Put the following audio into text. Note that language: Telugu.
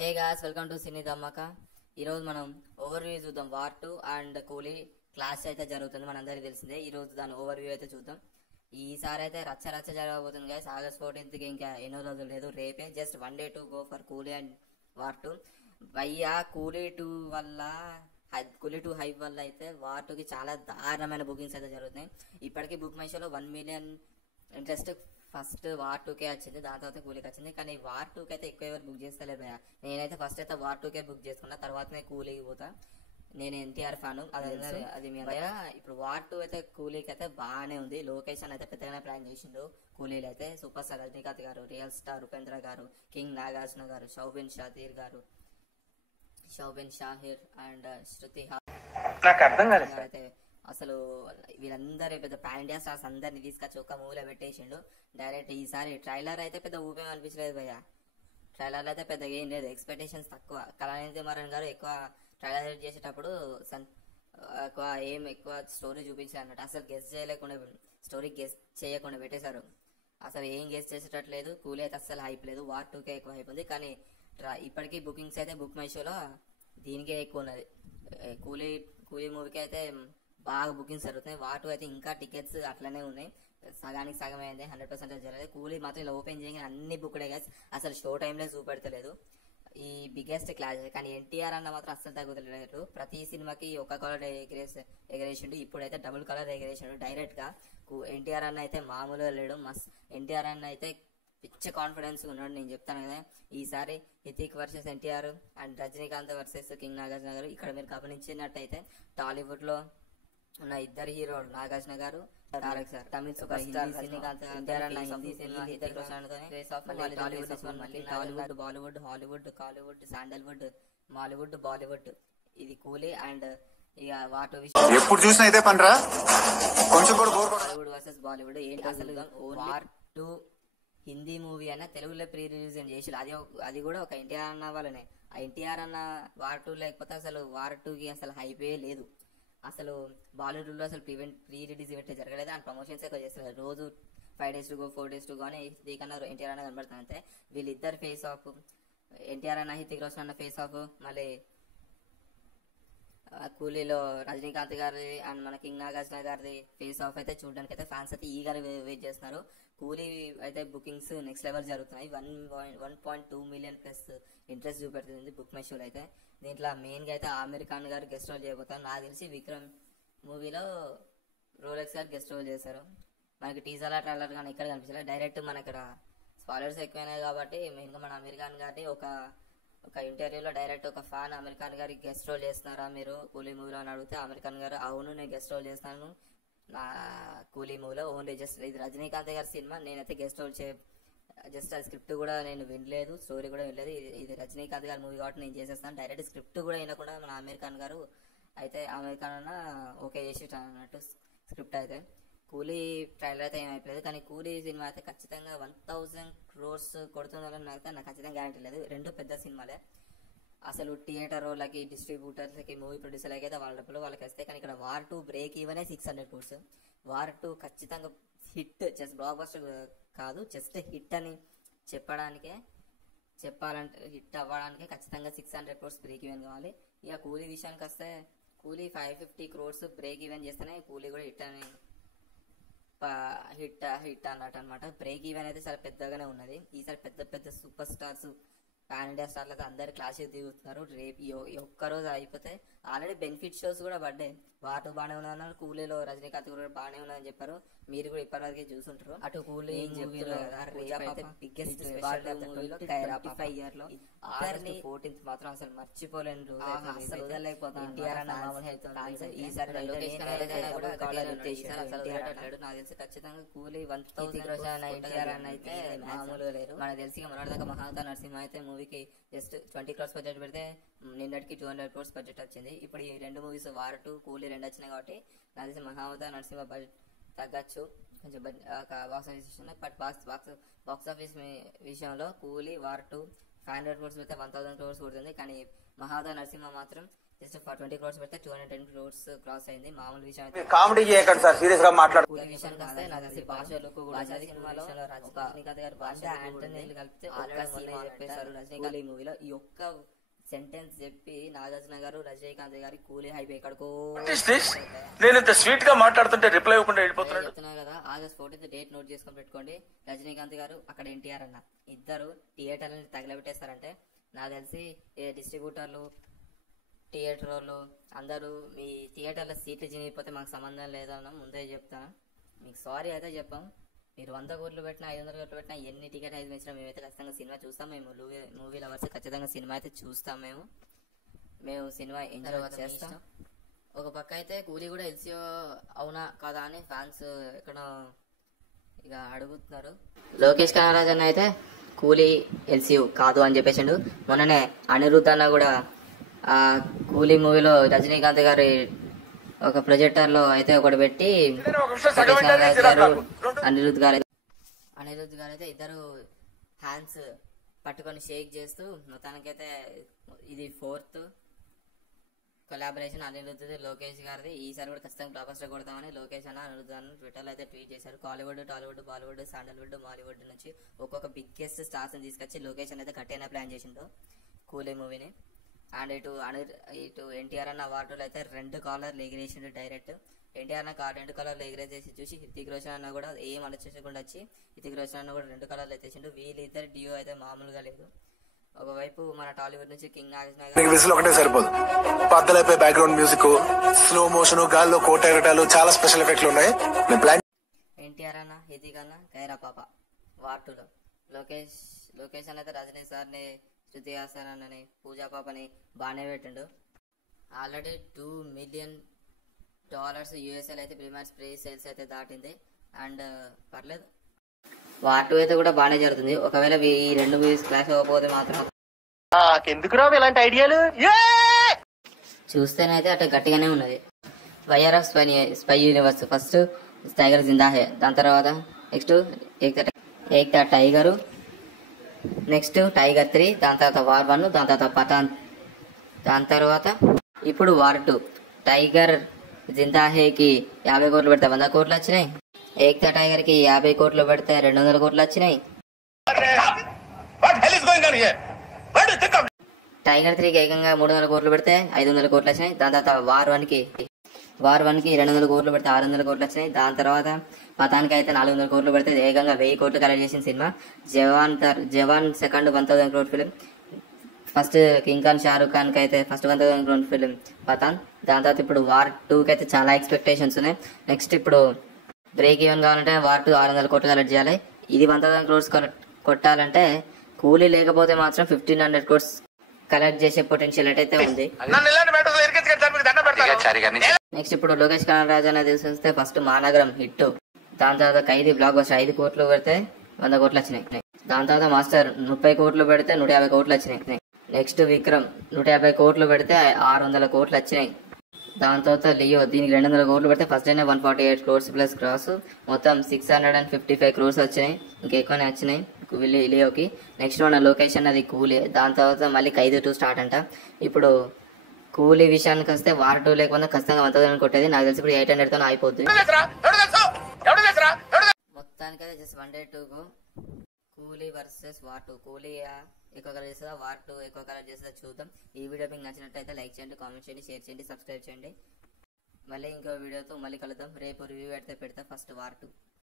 Hey guys, welcome to Cine Dhamaka. ఈరోజు మనం ఓవర్వ్యూ చూద్దాం. వార్ 2 అండ్ కూలీ క్లాష్ అయితే జరుగుతుంది, మనందరికీ తెలిసిందే. ఈరోజు దాని ఓవర్వ్యూ అయితే చూద్దాం. ఈసారి అయితే రచ్చ రచ్చ జరగబోతుంది గాయస్. August 14th ఇంకా ఎన్నో రోజులు లేదు, రేపే. Just 1 day to go for కూలీ అండ్ వార్ 2. భయ్యా కూలీ 2 వల్ల కూలీ 2 హైప్ వల్ల అయితే వార్ 2కి చాలా దారుణమైన బుకింగ్స్ అయితే జరుగుతున్నాయి. ఇప్పటికీ బుక్ మై షోలో 1 million ఇంట్రెస్ట్ ఫస్ట్ వార్ 2కే వచ్చింది, దాని తర్వాత కూలీకి వచ్చింది. కానీ వార్ 2కి అయితే ఎక్కువ ఎవరు బుక్ చేస్తలేరు భయ్యా. నేనైతే ఫస్ట్ అయితే వార్ 2కే బుక్ చేసుకున్నా, తర్వాతనే కూలీకి పోతా. నేను ఎన్టీఆర్ ఫ్యాను, అది మీ భయ్యా. ఇప్పుడు వార్ 2 అయితే కూలీకి అయితే బాగానే ఉంది. లొకేషన్ అయితే పెద్దగానే ప్లాన్ చేసిండు. కూలీలు అయితే సూపర్ స్టార్ రజనీకాంత్ గారు, రియల్ స్టార్ ఉపేంద్ర గారు, కింగ్ నాగార్జున గారు, షౌబిన్ షాహిర్ అండ్ శృతి అయితే అసలు వీళ్ళందరూ పెద్ద పాన్ ఇండియా స్టార్స్ అందరిని తీసుకొచ్చి ఒక మూవీలో పెట్టేసిండు డైరెక్ట్. ఈసారి ట్రైలర్ అయితే పెద్ద ఊపేం అనిపించలేదు భయ్య. ట్రైలర్ అయితే పెద్ద ఏం లేదు, ఎక్స్పెక్టేషన్స్ తక్కువ. కళానిధి మారన్ గారు ఎక్కువ ట్రైలర్ చేసేటప్పుడు ఎక్కువ స్టోరీ చూపించారు అన్నట్టు. అసలు గెస్ట్ చేయలేకుండా, స్టోరీ గెస్ట్ చేయకుండా పెట్టేశారు. అసలు ఏం గెస్ట్ చేసేటట్లేదు. కూలీ అయితే అసలు హైప్ లేదు. వార్ 2కే ఎక్కువ హైప్ ఉంది. కానీ ఇప్పటికీ బుకింగ్స్ అయితే బుక్ మై షోలో దీనికే ఎక్కువ ఉన్నది. కూలీ మూవీకి అయితే బాగా బుకింగ్స్ జరుగుతున్నాయి. వార్ 2 అయితే ఇంకా టికెట్స్ అట్లనే ఉన్నాయి, సగానికి సగం అయింది, 100% జరగలేదు. కూలీ మాత్రం ఇలా ఓపెన్ చేయగానే అన్ని బుక్డే గైస్. అసలు షో టైంలో చూపెడతలేదు. ఈ బిగ్గెస్ట్ క్లాస్. కానీ ఎన్టీఆర్ అన్న మాత్రం అస్సలు తగ్గుతలేరు. ప్రతి సినిమాకి ఒక కలర్ ఎగరేసిండు, ఇప్పుడైతే డబుల్ కలర్ ఎగరేసిండు డైరెక్ట్ గా. ఎన్టీఆర్ అన్న అయితే మామూలుగా లేడు. ఎన్టీఆర్ అన్న అయితే పిచ్చ కాన్ఫిడెన్స్ ఉన్నాడు. నేను చెప్తాను కదా, ఈసారి Hrithik versus NTR and Rajinikanth versus king Nagarjuna గారు. ఇక్కడ మీరు గమనించినట్టయితే టాలీవుడ్ లో ఉన్న ఇద్దరు హీరోలు నాగార్జున గారు, తారక్ సార్. తమిళ సూపర్ స్టార్ రజనీకాంత్, ఎన్టీఆర్ అన్న Hindi cinema Hrithik Roshan Tollywood, Bollywood, Hollywood, Kollywood, sandalwood, Mollywood, Bollywood. ఇది కూలీ అండ్ ఇక వాటి విషయం ఎప్పుడు చూసినా ఇదే పనిరా. కొంచెం కూడా హాలీవుడ్ వర్సెస్ బాలీవుడ్ ఏంటి అసలు. వార్ 2 హిందీ మూవీ అన్న తెలుగులో ప్రీ రిలీజ్ చేసి అది కూడా ఒక ఎన్టీఆర్ అన్న వాళ్ళనే. ఆ ఎన్టీఆర్ అన్న వార్ 2 లేకపోతే అసలు వార్ 2కి అసలు హైపే లేదు. అసలు బాలీవుడ్ లో అసలు ప్రీ రిలీజ్ ఈవెంట్ జరగలేదు. అండ్ ప్రమోషన్స్ ఎక్కువ చేస్తారు. రోజు 5 days to go 4 days to go అని దీకన్నా ఎన్టీఆర్ అన్న కనబడుతుంది అంతే. వీళ్ళిద్దరు ఫేస్ ఆఫ్, ఎన్టీఆర్ అన్న హితిక్ రోషన్ అన్న ఫేస్ ఆఫ్, మళ్ళీ కూలీలో రజనీకాంత్ గారి అండ్ మన కింగ్ నాగార్జున గారిది ఫేస్ ఆఫ్ అయితే చూడడానికి అయితే ఫ్యాన్స్ అయితే ఈగర్ వెయిట్ చేస్తున్నారు. కూలీ అయితే బుకింగ్స్ నెక్స్ట్ లెవెల్ జరుగుతున్నాయి. 1.2 million ప్లస్ ఇంట్రెస్ట్ చూపెడుతుంది బుక్ మై షోలో అయితే. దీంట్లో మెయిన్ గా అయితే ఆమిర్ ఖాన్ గారు గెస్ట్ రోల్ చేయబోతారు. నాకు తెలిసి విక్రమ్ మూవీలో రోలెక్స్ గారు గెస్ట్ రోల్ చేశారు. మనకి టీజర్ ట్రైలర్ కానీ ఎక్కడ కనిపించలేదు. డైరెక్ట్ మన ఇక్కడ స్పాయిలర్స్ ఎక్కువైనాయి కాబట్టి మెయిన్ గా మన ఆమిర్ ఖాన్ గారిని ఒక ఇంటర్వ్యూలో డైరెక్ట్ ఒక ఫ్యాన్ ఆమిర్ ఖాన్ గారికి గెస్ట్ రోల్ చేస్తున్నారా మీరు కూలీ మూవీలో అని అడిగితే ఆమిర్ ఖాన్ గారు అవును నేను గెస్ట్ రోల్ చేస్తాను నా కూలీ మూవీలో, ఓన్లీ జస్ట్ ఇది రజనీకాంత్ గారి సినిమా, నేనైతే గెస్ట్ రోల్ జస్ట్ ఆ స్క్రిప్ట్ కూడా నేను వినలేదు, స్టోరీ కూడా వినలేదు, ఇది రజనీకాంత్ గారి మూవీ కాబట్టి నేను చేసేస్తాను. డైరెక్ట్ స్క్రిప్ట్ కూడా వినకుండా మన ఆమిర్ ఖాన్ గారు అయితే ఆమిర్ ఖాన్ అన్న ఓకే చేసి అన్నట్టు స్క్రిప్ట్ అయితే. కూలీ ట్రైలర్ అయితే ఏమైపోలేదు. కానీ కూలీ సినిమా అయితే ఖచ్చితంగా 1000 crores కొడుతుందని నాకు ఖచ్చితంగా గ్యారంటీ లేదు. రెండు పెద్ద సినిమాలే. అసలు థియేటర్ వాళ్ళకి, డిస్ట్రిబ్యూటర్లకి, మూవీ ప్రొడ్యూసర్లకి అయితే వాళ్ళ డబ్బులు వాళ్ళకి వస్తాయి. కానీ ఇక్కడ వార్ 2 బ్రేక్ ఈవెనే 600 crores. వార్ 2 ఖచ్చితంగా హిట్, జస్ట్ బ్లాక్ బస్టర్ కాదు, జస్ట్ హిట్ అని చెప్పాలంటే హిట్ అవ్వడానికి ఖచ్చితంగా 600 crores బ్రేక్ ఈవెన్ కావాలి. ఇక కూలీ విషయానికి వస్తే కూలీ 550 crores బ్రేక్ ఈవెన్ చేస్తేనే కూలీ కూడా హిట్ అన్నట్టు అనమాట. బ్రేక్ ఈవెన్ అయితే చాలా పెద్దగానే ఉన్నది. ఈసారి పెద్ద సూపర్ స్టార్స్, పాన్ ఇండియా స్టార్లు అయితే అందరు క్లాస్ దిగుతున్నారు. రేపు ఒక్కరోజు అయిపోతే ఆల్రెడీ బెనిఫిట్ షోస్ కూడా పడ్డాయి. వార్ 2 బాగానే ఉన్నదన్నారు, కూలీలో రజనీకాంత్ కూడా బాగానే ఉన్నదని చెప్పారు. మీరు కూడా ఇప్పటివరకు చూసుంటారు. అటు కూలీ బిగ్గెస్ట్ 25 years లో 14th మాత్రం అసలు మర్చిపోలేని రోజు. నాకు తెలిసి ఖచ్చితంగా కూలీ 1000 ఎన్టీఆర్ అన్న అయితే మామూలుగా లేరు. మనకు తెలిసి మొన్నటిదాకా మహావతార్ నరసింహ అయితే మూవీకి జస్ట్ 20 crores బడ్జెట్ పెడితే నిన్నటికి 200 crores బడ్జెట్ వచ్చింది. ఇప్పుడు ఈ రెండు మూవీస్ వార్ 2 కూలీ రెండు వచ్చినాయి కాబట్టి నాకు తెలిసి మహావతార్ నరసింహ బడ్జెట్ తగ్గచ్చు కొంచెం బాక్స్ ఆఫీస్ విషయంలో. బట్ బాక్స్ ఆఫీస్ విషయంలో కూలీ వార్ 2 500 crores పెడితే 1000 crores కొడుతుంది. కానీ మహావతార్ నరసింహ మాత్రం జస్ట్ 20 crores పెడితే 210 crores క్రాస్ అయింది. మామూలు విషయం అయితే కామెడీ చేయకండి సార్, సీరియస్ గా మాట్లాడు. విషయానికి వస్తే నాకు తెలిసి భాషలకు కూడా సినిమాలో రజనీకాంత్ గారు భాష ఆంటనీలు కలిపితే ఒక్క సీన్ చెప్పేశారు రజనీకాంత్ ఈ మూవీలో. ఈ ఒక్క సెంటెన్స్ చెప్పి నాగార్జున గారు రజనీకాంత్ గారి కూలీ హైప్ ఎక్కడికో నేను ఇంత స్వీట్ గా మాట్లాడుతుంటే రిప్లై ఇవ్వకుండా వెళ్ళిపోతున్నాడు. చెప్తున్నా కదా. August 14th డేట్ నోట్ చేసుకొని పెట్టుకోండి. రజనీకాంత్ గారు అక్కడ ఎన్టీఆర్ అన్న ఇద్దరు థియేటర్ని తగలబెట్టేస్తారంటే నాకు తెలిసి డిస్ట్రిబ్యూటర్లు థియేటర్ వాళ్ళు అందరూ మీ థియేటర్లో సీట్లు చినిగిపోతే మాకు సంబంధం లేదన్న ముందే చెప్తాను. మీకు సారీ అయితే చెప్పాం. మీరు 100 కోట్లు పెట్టినా 500 కోట్లు పెట్టినా ఎన్ని టికెట్ అయితే ఇచ్చినా మేమైతే ఖచ్చితంగా సినిమా చూస్తాం. మేము మూవీ లవర్స్ ఖచ్చితంగా సినిమా అయితే చూస్తాం. మేము సినిమా ఎంజాయ్ చేస్తాం. ఒక పక్క అయితే కూలీ కూడా ఎల్సీఓ అవునా కదా అని ఫ్యాన్స్ ఎక్కడ ఇక అడుగుతున్నారు. లోకేష్ కనరాజ్ అన్న అయితే కూలీ ఎల్సీఓ కాదు అని చెప్పేసిండు. మొన్ననే అనిరుద్ధ్ అన్న కూడా ఆ కూలీ మూవీలో రజనీకాంత్ గారి ఒక ప్రొజెక్టర్ లో అయితే ఒకటి పెట్టి అనిరుద్ధ్ గారు అయితే ఇద్దరు హ్యాండ్స్ పట్టుకొని షేక్ చేస్తూ మొత్తానికైతే ఇది 4th కొలాబరేషన్ అనిరుద్ధ్ లోకేష్ గారిది. ఈసారి కూడా ఖచ్చితంగా బ్లాక్ బస్టర్ కొడతామని లోకేష్ అన్న అనిరుద్ధ్ అన్న ట్విట్టర్లో అయితే ట్వీట్ చేశారు. కాలీవుడ్, టాలీవుడ్, బాలీవుడ్, శాండల్వుడ్, మాలీవుడ్ నుంచి ఒక్కొక్క బిగ్గెస్ట్ స్టార్స్ ని తీసుకొచ్చి లోకేష్ అయితే గట్టిగా ప్లాన్ చేసిండు కూలీ మూవీని. అండ్ ఇటు ఎన్టీఆర్ అన్న అవార్డులు అయితే 2 కాలర్లు ఎగిరేసిండు డైరెక్ట్. ఎన్టీఆర్ అన్న 2 కాలర్లు ఎగిరేసేసి చూసి హితిక్ రోషన్ అన్న కూడా ఏం ఆలోచించకుండా వచ్చి హితిక్ రోషన్ అన్న కూడా 2 కాలర్లు ఎత్తేసిండు. వీళ్ళిద్దరు డియో అయితే మామూలుగా లేదు. ఒకవైపు మన టాలీవుడ్ నుంచి కింగ్ నాగేశ్వర ఒకటే సరిపోదు, పద్దలైపోయి బ్యాక్గ్రౌండ్ మ్యూజిక్, స్లో మోషన్, గాల్లో కోట ఎగటాలు, చాలా స్పెషల్ ఎఫెక్ట్లు ఉన్నాయి. ఎన్టీఆర్ అన్న, హితిక్ అన్న, కైరా పాప వార్ 2లో లోకేష్ అన్న అయితే రజనీ సార్ని, శృతి హాసన్ అని, పూజా పాపని బాగానే పెట్టిండు. ఆల్రెడీ $2 million యూఎస్ఏలో అయితే ప్రీమియర్ ప్రీ సేల్స్ అయితే దాటింది. అండ్ పర్లేదు, వార్ 2 అయితే కూడా బాగానే జరుగుతుంది. ఒకవేళ ఈ 2 మూవీస్ క్లాస్ అవ్వకపోతే మాత్రం ఎందుకు రావు ఇలాంటి ఐడియాలు? చూస్తేనైతే అటు గట్టిగానే ఉన్నది. YRF spy universe first tiger జిందా హే, దాని తర్వాత next Ekta tiger, next tiger 3, దాని తర్వాత వార్ 1, దాని తర్వాత పఠాన్, దాని తర్వాత ఇప్పుడు వార్ 2. టైగర్ జిందా హేకి 50 కోట్లు పెడితే 100 కోట్లు వచ్చినాయి. ఏక్తా టైగర్ కి 50 కోట్లు పెడితే 200 కోట్లు వచ్చినాయి. టైగర్ 3కి ఏకంగా 300 కోట్లు పెడితే 500 కోట్లు వచ్చినాయి. దాని తర్వాత వార్ 1కి 200 కోట్లు పెడితే 600 కోట్లు వచ్చినాయి. దాని తర్వాత పతానికి అయితే 400 కోట్లు పెడితే ఏకంగా 1000 కోట్లు కలెక్ట్ చేసిన cinema. Jawan second 1000 crore film. First king Khan, Shahrukh Khan కి అయితే ఫస్ట్ 1000 crore ఫిలిం పతాన్. దాని తర్వాత ఇప్పుడు వార్ 2కి అయితే చాలా ఎక్స్పెక్టేషన్స్ ఉన్నాయి. నెక్స్ట్ ఇప్పుడు బ్రేక్ ఈవెన్ కావాలంటే వార్ 2 600 కోట్లు కలెక్ట్ చేయాలి. ఇది 1000 crores కొట్టాలంటే కూలీ లేకపోతే మాత్రం 1500 crores కలెక్ట్ చేసే పొటెన్షియల్ అయితే ఉంది. నెక్స్ట్ ఇప్పుడు లోకేష్ కనరాజ్ అనేది చూస్తే ఫస్ట్ మహానగరం హిట్, దాని తర్వాత ఖైదీ బ్లాక్ బస్టర్ 5 కోట్లు పెడితే 100 కోట్లు వచ్చినాయి. దాని తర్వాత మాస్టర్ 30 కోట్లు పెడితే 150 కోట్లు వచ్చినాయి. నెక్స్ట్ విక్రమ్ 150 కోట్లు పెడితే 600 కోట్లు వచ్చినాయి. దాని తర్వాత లియో, దీనికి 200 కోట్లు పెడితే ఫస్ట్ డేనే 148 crores ప్లస్ క్రాస్, మొత్తం 655 crores వచ్చినాయి. ఇంకెక్కువనే వచ్చినాయి లియోకి. నెక్స్ట్ మన లొకేషన్ అది కూలీ. దాని తర్వాత మళ్ళీ ఖైదీ 2 స్టార్ట్ అంట. ఇప్పుడు కూలీ విషయానికి వస్తే వార్ 2 లేకపోతే ఖచ్చితంగా 1000 కొట్టేది. నాకు తెలిసి ఇప్పుడు 800 తో అయిపోద్ది. మొత్తానికైతే జస్ట్ 1 day 2 కూలీ వర్సెస్ వార్ 2. కూలీ ఎక్కువ కలర్ చేస్తుందా, వార్ 2 ఎక్కువ కలర్ చేస్తుందా చూద్దాం. ఈ వీడియో మీకు నచ్చినట్టయితే లైక్ చేయండి, కామెంట్ చేయండి, షేర్ చేయండి, సబ్స్క్రైబ్ చేయండి. మళ్ళీ ఇంకో వీడియోతో మళ్ళీ కలుద్దాం. రేపు రివ్యూ పెడతా ఫస్ట్ వార్ 2.